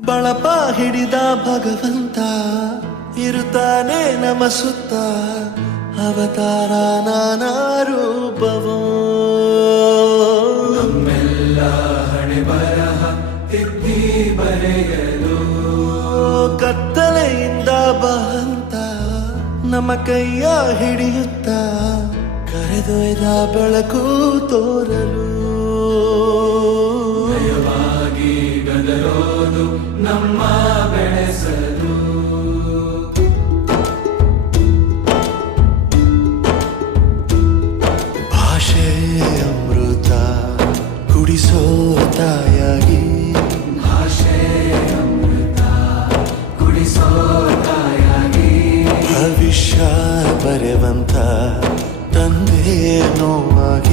ಬಳಪ ಹಿಡಿದ ಭಗವಂತ ಇರುತ್ತಾನೆ ನಮ ಸುತ್ತ ಅವತಾರ ನಾನಾ ರೂಪವೋ ನಮ್ಮೆಲ್ಲ ಹಣೆ ಬರಹ ತಿದ್ದಿ ಬರೆಯಲು ಕತ್ತಲೆಯಿಂದ ಬಹಂತ ನಮ್ಮ ಕೈಯ ಹಿಡಿಯುತ್ತ ಕರೆದೊಯ್ದ ಬೆಳಕು ತೋರಲು ಭಯವಾಗಿ ಗದರೋದು ನಮ್ಮ ಬೆಳೆಸಲು ಭಾಷೆ ಅಮೃತ ಕುಡಿಸೋ ತಾಯಾಗಿ ಭಾಷೆ ಅಮೃತ ಕುಡಿಸೋ ತಾಯಾಗಿ ಭವಿಷ್ಯ ಬರೆವಂತ ತಂದೆ ನೋವಾಗಿ